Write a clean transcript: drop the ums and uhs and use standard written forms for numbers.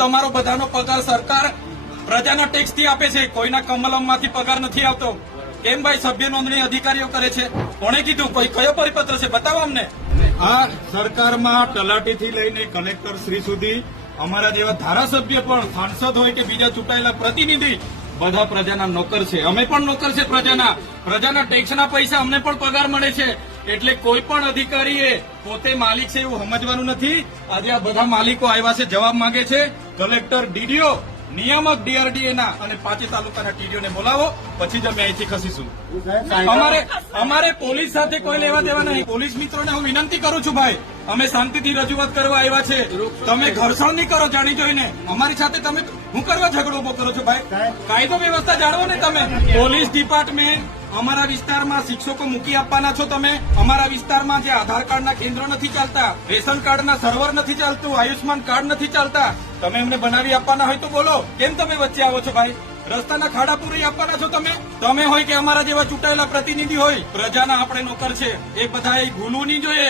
તમારો બધાનો પગાર સરકાર પ્રજાના ટેક્સથી આપે છે, કોઈના કમલમમાંથી પગાર નથી આવતો. કેમ ભાઈ સભ્ય નોંધણી અધિકારીઓ કરે છે? કોણે કીધું? કોઈ કયો પરિપત્ર છે? બતાવો અમને. આ સરકારમાં તલાટીથી લઈને કલેક્ટર શ્રી સુધી અમારા જેવા ધારાસભ્ય પણ, સાંસદ હોય કે બીજા ચૂંટાયેલા પ્રતિનિધિ, બધા પ્રજાના નોકર છે. અમે પણ નોકર છે પ્રજાના ટેક્સના પૈસા અમને પણ પગાર મળે છે. એટલે કોઈ પણ અધિકારીએ પોતે માલિક છે એવું સમજવાનું નથી. આજે આ બધા માલિકો આવ્યા છે, જવાબ માંગે છે. કલેક્ટર, ડીડીઓ, નિયામક ડીઆરડીએ ના અને 5 તાલુકાના ટીડીઓને બોલાવો, પછી જ અમે અહીંથી ખસીશું. અમારે પોલીસ સાથે કોઈ લેવા દેવા નહીં. પોલીસ મિત્રોને હું વિનંતી કરું છું, ભાઈ અમે શાંતિથી રજૂઆત કરવા આવ્યા છે. તમે ઘર્ષણ નહીં કરો જાણી જોઈને. અમારી સાથે તમે હું કરવા ઝઘડો ઉભો કરો છો? ભાઈ કાયદો વ્યવસ્થા જાળવો ને તમે. પોલીસ ડિપાર્ટમેન્ટ, અમારા વિસ્તારમાં શિક્ષકો મૂકી આપવાના છો તમે. અમારા વિસ્તારમાં જે આધાર કાર્ડના કેન્દ્રો નથી ચાલતા, રેશન કાર્ડના સર્વર નથી ચાલતું, આયુષ્માન કાર્ડ નથી ચાલતા, તમે એમને બનાવી આપવાના હોય તો બોલો. કેમ તમે વચ્ચે આવો છો ભાઈ? રસ્તાના ખાડા પૂરી આપવાના છો તમે હોય કે અમારા જેવા ચૂંટાયેલા પ્રતિનિધિ હોય. પ્રજાના આપણે નોકર છે, એ બધા ભૂલવું નહીં જોઈએ.